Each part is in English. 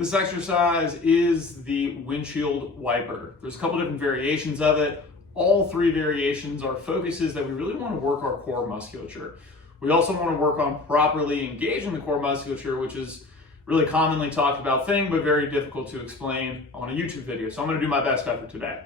This exercise is the windshield wiper. There's a couple different variations of it. All three variations are focuses that we really want to work our core musculature. We also want to work on properly engaging the core musculature, which is really commonly talked about thing, but very difficult to explain on a YouTube video. So I'm going to do my best effort today.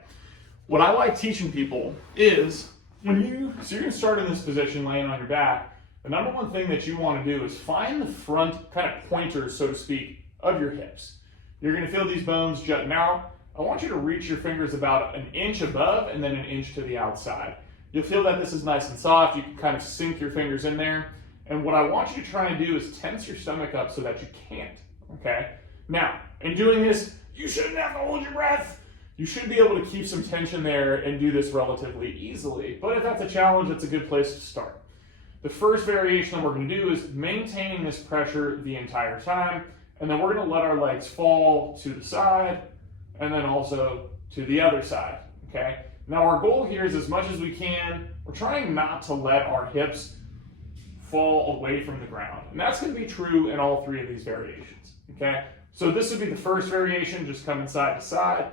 What I like teaching people is so you're going to start in this position laying on your back. The number one thing that you want to do is find the front kind of pointers, so to speak, of your hips. You're going to feel these bones jutting out. I want you to reach your fingers about an inch above and then an inch to the outside. You'll feel that this is nice and soft. You can kind of sink your fingers in there. And what I want you to try and do is tense your stomach up so that you can't, okay? Now, in doing this, you shouldn't have to hold your breath. You should be able to keep some tension there and do this relatively easily. But if that's a challenge, that's a good place to start. The first variation that we're going to do is maintaining this pressure the entire time. And then we're going to let our legs fall to the side and then also to the other side, okay? Now our goal here is, as much as we can, we're trying not to let our hips fall away from the ground. And that's going to be true in all three of these variations, okay? So this would be the first variation, just coming side to side.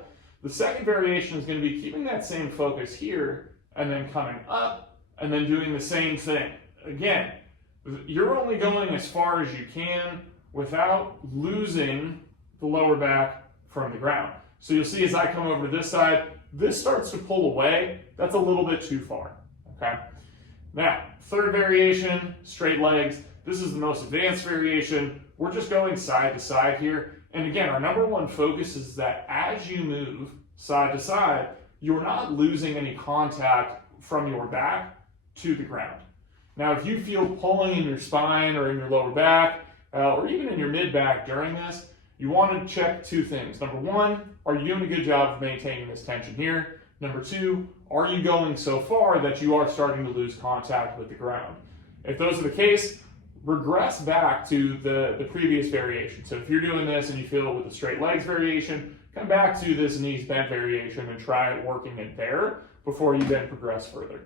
The second variation is going to be keeping that same focus here and then coming up and then doing the same thing. Again, you're only going as far as you can without losing the lower back from the ground. So you'll see as I come over to this side, this starts to pull away. That's a little bit too far, okay? Now, third variation, straight legs. This is the most advanced variation. We're just going side to side here. And again, our number one focus is that as you move side to side, you're not losing any contact from your back to the ground. Now, if you feel pulling in your spine or in your lower back, or even in your mid-back during this, you want to check two things. Number one, are you doing a good job of maintaining this tension here? Number two, are you going so far that you are starting to lose contact with the ground? If those are the case, regress back to the previous variation. So if you're doing this and you feel it with the straight legs variation, come back to this knees bent variation and try working it there before you then progress further.